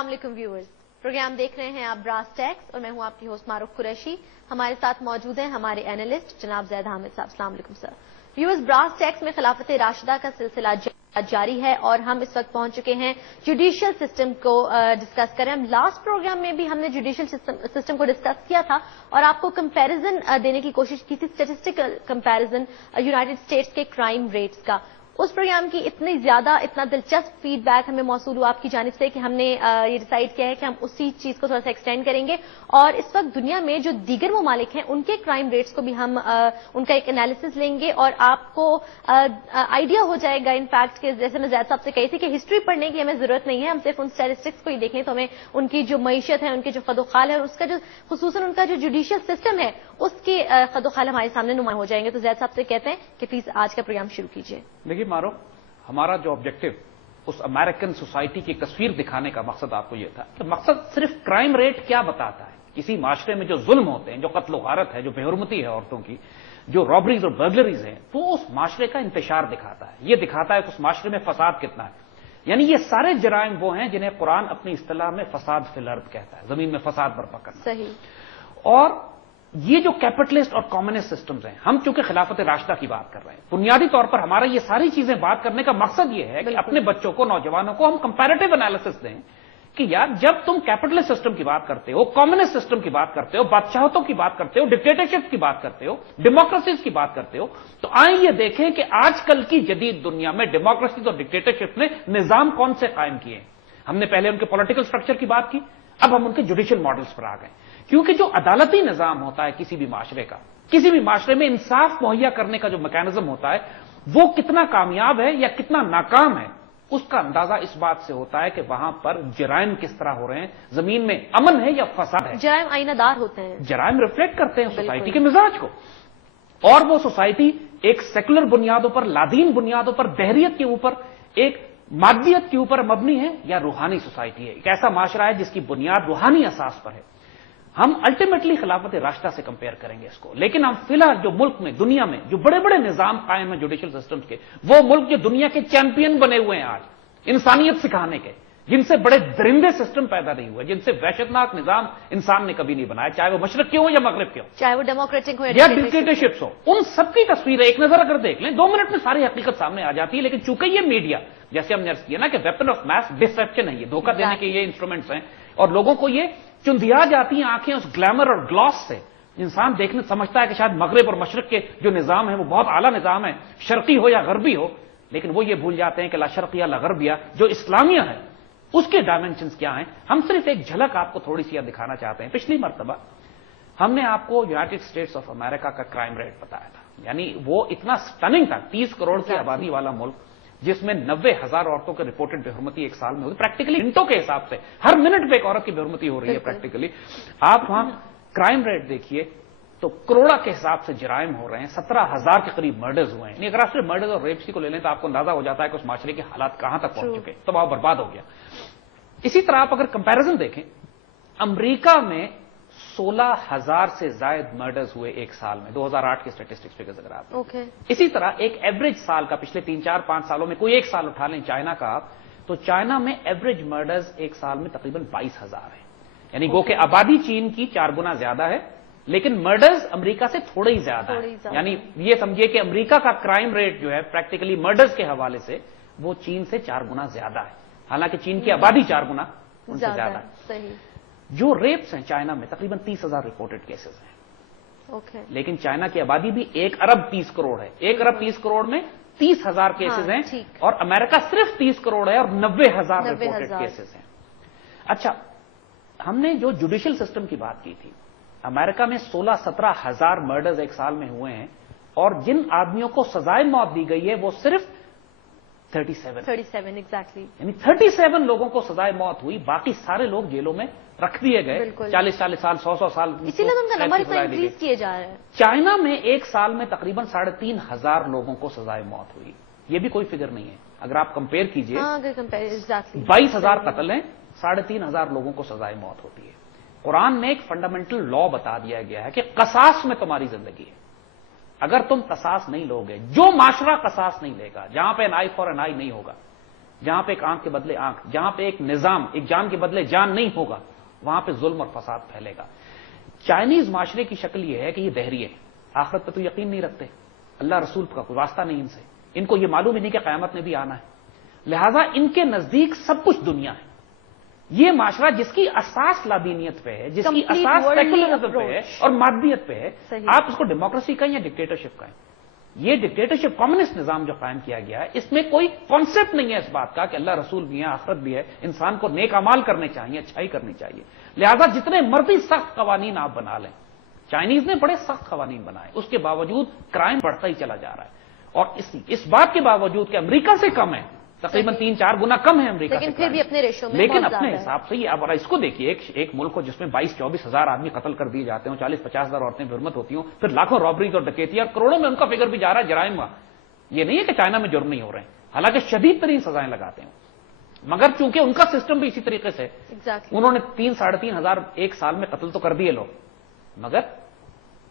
अस्सलाम वालेकुम viewers, programme देख रहे हैं आप ब्रास टैक्स और मैं हूं आपकी होस्ट मारूफ कुरैशी। हमारे साथ मौजूद हैं हमारे एनालिस्ट जनाब जैद हामिद साहब। अस्सलाम वालेकुम सर। व्यूअर्स, ब्रास टैक्स में खिलाफत राशिदा का सिलसिला जारी है और हम इस वक्त पहुंच चुके हैं जुडिशियल सिस्टम को डिस्कस करें। हम लास्ट प्रोग्राम में भी हमने जुडिशियल सिस्टम को डिस्कस किया था और आपको कंपैरिजन देने की कोशिश की थी, स्टैटिस्टिकल कंपैरिजन यूनाइटेड स्टेट्स के क्राइम रेट्स का। उस प्रोग्राम की इतना दिलचस्प फीडबैक हमें मौसूल हुआ आपकी जानिब से कि हमने ये डिसाइड किया है कि हम उसी चीज को थोड़ा सा एक्सटेंड करेंगे और इस वक्त दुनिया में जो दीगर ममालिक हैं उनके क्राइम रेट्स को भी हम उनका एक एनालिसिस लेंगे और आपको आइडिया हो जाएगा इनफैक्ट कि जैसे मैं ज़ैद साहब से कही थी कि हिस्ट्री पढ़ने की हमें जरूरत नहीं है, हम सिर्फ उन स्टैटिस्टिक्स को ही देखें तो हमें उनकी जो मईशत है, उनके जो खदोखाल है और उसका जो खुसूसन उनका जो जुडिशियल सिस्टम है उसके खदोखाल हमारे सामने नुमाया हो जाएंगे। तो ज़ैद साहब से कहते हैं कि प्लीज आज का प्रोग्राम शुरू कीजिए। देखिए मारो, हमारा जो ऑब्जेक्टिव उस अमेरिकन सोसाइटी की तस्वीर दिखाने का मकसद आपको यह था कि मकसद सिर्फ क्राइम रेट क्या बताता है, किसी माशरे में जो जुल्म होते हैं, जो कत्ल गारत है, जो बेहुरमती है औरतों की, जो रॉबरीज और बर्गलरीज हैं, वो उस माशरे का इंतशार दिखाता है। ये दिखाता है कि उस माशरे में फसाद कितना है। यानी ये सारे जराइम वो हैं जिन्हें कुरान अपनी इस्तिलाह में फसाद फिल अर्द कहता है, जमीन में फसाद बर्पा करना। सही। और ये जो कैपिटलिस्ट और कम्युनिस्ट सिस्टम्स हैं, हम चूंकि खिलाफत राशिदा की बात कर रहे हैं, बुनियादी तौर पर हमारा ये सारी चीजें बात करने का मकसद ये है कि अपने बच्चों को, नौजवानों को हम कंपैरेटिव एनालिसिस दें कि यार जब तुम कैपिटलिस्ट सिस्टम की बात करते हो, कम्युनिस्ट सिस्टम की बात करते हो, बादशाहतों की बात करते हो, डिक्टेटरशिप की बात करते हो, डेमोक्रेसीज की बात करते हो, तो आइए ये देखें कि आजकल की जदीद दुनिया में डेमोक्रेसी और डिक्टेटरशिप ने निजाम कौन से कायम किए। हमने पहले उनके पॉलिटिकल स्ट्रक्चर की बात की, अब हम उनके जुडिशियल मॉडल्स पर आ गए। क्योंकि जो अदालती निजाम होता है किसी भी माशरे का, किसी भी माशरे में इंसाफ मुहैया करने का जो मैकेनिज्म होता है, वो कितना कामयाब है या कितना नाकाम है, उसका अंदाजा इस बात से होता है कि वहां पर जराइम किस तरह हो रहे हैं, जमीन में अमन है या फसाद है। जराइम आईनादार होते हैं, जराइम रिफ्लेक्ट करते हैं सोसाइटी के मिजाज को, और वो सोसाइटी एक सेकुलर बुनियादों पर, लादीन बुनियादों पर, दहरियत के ऊपर, एक मादियत के ऊपर मबनी है या रूहानी सोसाइटी है। एक ऐसा माशरा है जिसकी बुनियाद रूहानी असास पर है। हम अल्टीमेटली खिलाफत राशिदा से कंपेयर करेंगे इसको, लेकिन हम फिलहाल जो मुल्क में, दुनिया में जो बड़े बड़े निजाम कायम है जुडिशियल सिस्टम्स के, वो मुल्क जो दुनिया के चैंपियन बने हुए हैं आज इंसानियत सिखाने के, जिनसे बड़े दरिंदे सिस्टम पैदा नहीं हुए, जिनसे वहशतनाक निजाम इंसान ने कभी नहीं बनाया, चाहे वो मशरक के हो या मगरब के हो, चाहे वो डेमोक्रेटिक हो या डिक्टेटरशिप्स हो, उन सबकी तस्वीरें एक नजर अगर देख लें 2 मिनट में सारी हकीकत सामने आ जाती है। लेकिन चूंकि ये मीडिया, जैसे हमने अर्ज किया ना कि वेपन ऑफ मैस डिसेप्शन है, ये धोखा देने के ये इंस्ट्रूमेंट्स हैं और लोगों को ये चुंधिया जाती हैं आंखें उस ग्लैमर और ग्लॉस से। इंसान देखने समझता है कि शायद मगरब और मशरक के जो निजाम है वो बहुत आला निजाम है, शर्की हो या गरबी हो, लेकिन वो ये भूल जाते हैं कि ला शर्किया ला गरबिया जो इस्लामिया है उसके डायमेंशंस क्या हैं। हम सिर्फ एक झलक आपको थोड़ी सी दिखाना चाहते हैं। पिछली मर्तबा हमने आपको यूनाइटेड स्टेट्स ऑफ अमेरिका का क्राइम रेट बताया था, यानी वो इतना स्टनिंग था, 30 करोड़ की आबादी वाला मुल्क जिसमें 90,000 औरतों के रिपोर्टेड बेहुरमती एक साल में होगी। प्रैक्टिकली मिनटों के हिसाब से हर मिनट पे एक औरत की बेहुरमती हो रही है प्रैक्टिकली। आप वहां क्राइम रेट देखिए तो करोड़ा के हिसाब से जराइम हो रहे हैं, 17,000 के करीब मर्डर्स हुए हैं। अगर आप सिर्फ मर्डर्स और रेप्स को ले लें तो आपको अंदाजा हो जाता है कि उस माशरे के हालात कहां तक पहुंच चुके, तबाह बर्बाद हो गया। इसी तरह आप अगर कंपैरिजन देखें, अमेरिका में 16,000 से ज्यादा मर्डर्स हुए एक साल में, 2008 के स्टैटिस्टिक्स फिगर्स अगर आप इसी तरह एक एवरेज साल का, पिछले 3, 4, 5 सालों में कोई एक साल उठा लें चाइना का आप, तो चाइना में एवरेज मर्डर्स एक साल में तकरीबन 22,000 है। यानी गो के आबादी चीन की 4 गुना ज्यादा है, लेकिन मर्डर्स अमेरिका से थोड़े ही ज्यादा है। यानी ये समझिए कि अमेरिका का क्राइम रेट जो है प्रैक्टिकली मर्डर्स के हवाले से वो चीन से 4 गुना ज्यादा है, हालांकि चीन की आबादी 4 गुना उनसे ज्यादा है। जो रेप्स हैं चाइना में तकरीबन 30,000 रिपोर्टेड केसेस हैं। लेकिन चाइना की आबादी भी 1 अरब 30 करोड़ है। 1 अरब 30 करोड़ में 30,000 केसेस हैं और अमेरिका सिर्फ 30 करोड़ है और 90,000 रिपोर्टेड केसेस हैं। अच्छा, हमने जो जुडिशियल सिस्टम की बात की थी, अमेरिका में 16-17,000 मर्डर्स एक साल में हुए हैं और जिन आदमियों को सजाए मौत दी गई है वो सिर्फ 37 एग्जैक्टली, यानी 37 लोगों को सजाए मौत हुई, बाकी सारे लोग जेलों में रख दिए गए 40-40 साल, 100-100 साल। इसीलिए तो उनका नंबर इतना इंक्रीज किए जा रहा है। चाइना में एक साल में तकरीबन 3,500 लोगों को सजाए मौत हुई। ये भी कोई फिगर नहीं है, अगर आप कंपेयर कीजिए 22,000 कत्ल हैं, 3,500 लोगों को सजाए मौत होती है। कुरान में एक फंडामेंटल लॉ बता दिया गया है कि कसास में तुम्हारी जिंदगी है। अगर तुम कसास नहीं लोगे, जो माशरा कसास नहीं लेगा, जहां पे एन आई फॉर एन आई नहीं होगा, جہاں پہ ایک آنکھ کے بدلے آنکھ، جہاں پہ ایک نظام ایک جان کے بدلے جان نہیں ہوگا، وہاں پہ ظلم اور فساد پھیلے گا۔ چائنیز معاشرے کی شکل یہ ہے کہ یہ دہریے ہیں، آخرت پہ تو یقین نہیں رکھتے، اللہ رسول کا کوئی واسطہ نہیں ان سے، ان کو یہ معلوم ہی نہیں کہ قیامت میں بھی آنا ہے، لہذا ان کے نزدیک سب کچھ دنیا ہے۔ یہ معاشرہ جس کی اساس لادینیت پہ ہے، جس کی اساس سیکولرزم پہ ہے اور مادیت پہ ہے، آپ اس کو ڈیموکریسی کہیں یا ڈکٹیٹرشپ کہیں، یہ ڈکٹیٹرشپ کمیونسٹ نظام جو قائم کیا گیا ہے، اس میں کوئی کانسیپٹ نہیں ہے اس بات کا کہ اللہ رسول بھی ہے، آخرت بھی ہے، انسان کو نیک اعمال کرنے چاہیے، اچھائی کرنی چاہیے، لہذا جتنے مرضی سخت قوانین آپ بنا لیں، چائنیز نے بڑے سخت قوانین بنائے، اس کے باوجود کرائم بڑھتا ہی چلا جا رہا ہے، اور اس بات کے باوجود کہ امریکہ سے کم ہے، تقریباً 3-4 گنا کم ہے امریکہ سے، لیکن پھر بھی اپنے ریشو میں لیکن اپنے حساب سے ہی اب اس کو دیکھیے، ایک ملک ہو جس میں 22-24 ہزار آدمی قتل کر دیے جاتے ہوں، 40-50 ہزار عورتیں بے-حرمت ہوتی ہوں، پھر لاکھوں رابریز اور ڈکیتیاں، کروڑوں میں ان کا فگر بھی جا رہا ہے جرائم کا۔ یہ نہیں ہے کہ چائنا میں جرم نہیں ہو رہے ہیں، حالانکہ شدید ترین سزائیں لگاتے ہیں، مگر چونکہ ان کا سسٹم بھی اسی طریقے سے، انہوں نے 3-3.5 ہزار ایک سال میں قتل تو کر دیے لوگ، مگر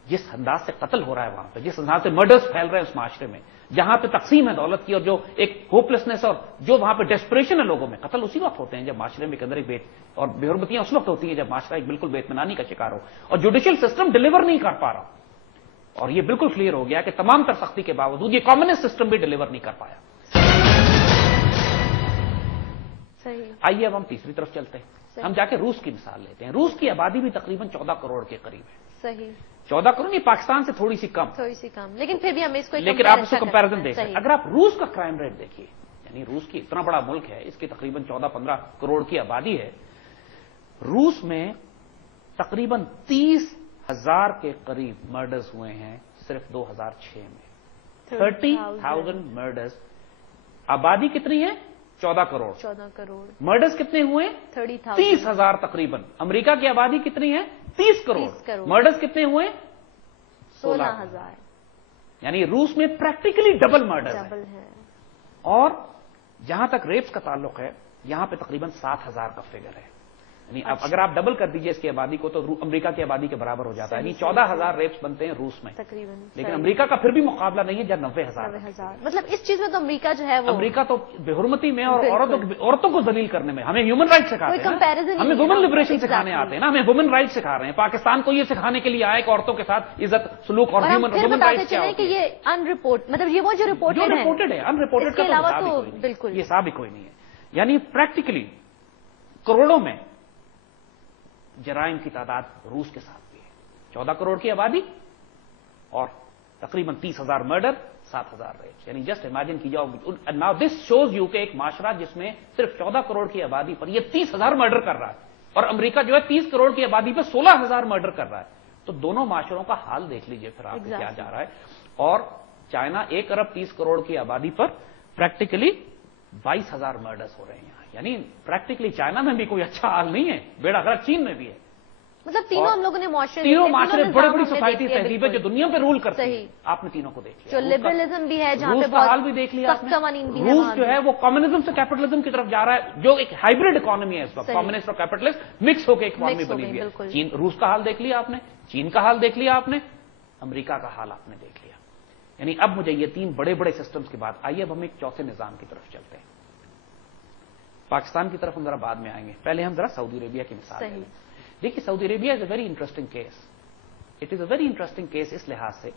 جس انداز سے قتل ہو رہا ہے وہاں پہ، جس انداز سے مرڈرز پھیل رہے ہیں اس معاشرے میں، جہاں پہ تقسیم ہے دولت کی اور جو ایک ہوپلیسنس اور جو وہاں پہ ڈیسپریشن ہے لوگوں میں، قتل اسی وقت ہوتے ہیں جب معاشرے میں اندر ایک اور بے حرمتیاں اس وقت ہوتی ہیں جب معاشرہ ایک بالکل بے اطمینانی کا شکار ہو اور جوڈیشل سسٹم ڈیلیور نہیں کر پا رہا، اور یہ بالکل کلیئر ہو گیا کہ تمام تر سختی کے باوجود یہ کمیونسٹ سسٹم بھی ڈیلیور نہیں کر پایا۔ آئیے اب ہم تیسری طرف چلتے ہیں، ہم جا کے روس کی مثال لیتے ہیں۔ روس کی آبادی بھی تقریباً 14 کروڑ کے قریب ہے، 14 کروڑ نہیں، پاکستان سے تھوڑی سی کم، لیکن پھر بھی ہمیں اس کو لیکن آپ اس کو کمپیرزن دیکھ سکتے ہیں۔ اگر آپ روس کا کرائم ریٹ دیکھیے، یعنی روس کی اتنا بڑا ملک ہے، اس کی تقریباً 14-15 کروڑ کی آبادی ہے، روس میں تقریباً 30,000 کے قریب مرڈرز ہوئے ہیں صرف 2006 میں، 30,000 مرڈرز، آبادی کتنی ہے؟ 14 کروڑ، مرڈرز کتنے ہوئے؟ 30,000 تقریباً۔ امریکہ کی آبادی کتنی ہے؟ 30 کروڑ، مرڈرز کتنے ہوئے؟ 16,000، یعنی روس میں پریکٹیکلی ڈبل مرڈر ہے، اور جہاں تک ریپس کا تعلق ہے یہاں پہ تقریباً 7,000 کا فگر ہے، یعنی اب اگر آپ ڈبل کر دیجئے اس کی آبادی کو تو امریکہ کی آبادی کے برابر ہو جاتا ہے، یعنی 14,000 ریپس بنتے ہیں روس میں تقریباً، لیکن امریکہ کا پھر بھی مقابلہ نہیں ہے جب 90,000، مطلب اس چیز میں تو امریکہ جو ہے وہ، امریکہ تو بے حرمتی میں اور عورتوں کو ذلیل کرنے میں، ہمیں ہیومن رائٹ سکھاتے ہیں، ہمیں وومن لبریشن سکھانے آتے ہیں نا، ہمیں وومن رائٹ سکھا رہے ہیں، پاکستان کو یہ سکھانے کے لیے آئے کہ عورتوں کے ساتھ عزت سلوک اور وومن رائٹ کیا ہوتی ہے، کہ یہ ان رپورٹ، مطلب یہ وہ جو رپورٹڈ ہے، ان رپورٹڈ کا تو بالکل یہ ثابت کوئی نہیں ہے، یعنی پریکٹیکلی کروڑوں میں جرائم کی تعداد روس کے ساتھ بھی ہے، 14 کروڑ کی آبادی اور تقریباً 30,000 مرڈر، 7,000 ریپس، یعنی جسٹ امیجن کیجیے۔ ناؤ دس شوز یو کہ ایک معاشرہ جس میں صرف 14 کروڑ کی آبادی پر یہ 30,000 مرڈر کر رہا ہے، اور امریکہ جو ہے 30 کروڑ کی آبادی پہ 16,000 مرڈر کر رہا ہے، تو دونوں معاشروں کا حال دیکھ لیجئے پھر آپ کیا جا رہا ہے۔ اور چائنا 1 ارب 30 کروڑ کی آبادی پر پریکٹیکلی 22,000 مرڈرز ہو رہے ہیں، یعنی پریکٹیکلی چائنا میں بھی کوئی اچھا حال نہیں ہے، بیڑا غرق چین میں بھی ہے، مطلب تینوں ہم لوگوں نے معاشرے، تینوں معاشرے بڑی بڑی سوسائٹی تہذیبیں جو دنیا پہ رول کرتی ہیں، آپ نے تینوں کو دیکھ لیا، جو لبرلزم بھی ہے، جہاں پہ روس کا حال بھی دیکھ لیا، روس جو ہے وہ کمیونزم سے کیپٹلزم کی طرف جا رہا ہے، جو ایک ہائبرڈ اکانومی ہے اس وقت، کمیونسٹ اور کیپٹلسٹ مکس ہو کے اکانومی بنی ہوئی ہے۔ چین، روس کا حال دیکھ لیا آپ نے، چین کا حال دیکھ لیا آپ نے، امریکہ کا حال آپ نے دیکھ لیا، یعنی اب مجھے یہ 3 بڑے بڑے سسٹمز کے بعد آئیے اب ہم ایک چوتھے نظام کی طرف چلتے ہیں، پاکستان کی طرف ہم ذرا بعد میں آئیں گے، پہلے ہم ذرا سعودی عربیہ کی مثال لیں۔ دیکھیے Saudi Arabia is a very interesting case, it is a very interesting case اس لحاظ سے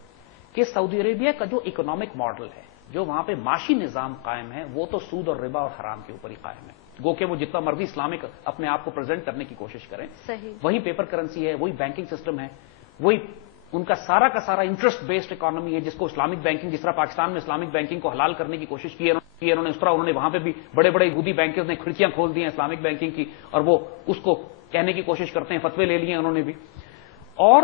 کہ سعودی عربیہ کا جو اکنامک ماڈل ہے، جو وہاں پہ معاشی نظام قائم ہے، وہ تو سود اور ربا اور حرام کے اوپر ہی قائم ہے، گو کہ وہ جتنا مرضی اسلامک اپنے آپ کو پریزنٹ کرنے کی کوشش کریں، وہی پیپر کرنسی ہے، وہی بینکنگ سسٹم ہے، وہی ان کا سارا انٹرسٹ بیسڈ اکانومی ہے، جس کو اسلامک بینکنگ، جس طرح پاکستان میں اسلامک بینکنگ کو حلال کرنے کی کوشش کی ہے انہوں نے، اس طرح انہوں نے وہاں پہ بھی بڑے بڑے یہودی بینکرز نے کھڑکیاں کھول دی ہیں اسلامک بینکنگ کی، اور وہ اس کو کہنے کی کوشش کرتے ہیں، فتوے لے لیے انہوں نے بھی، اور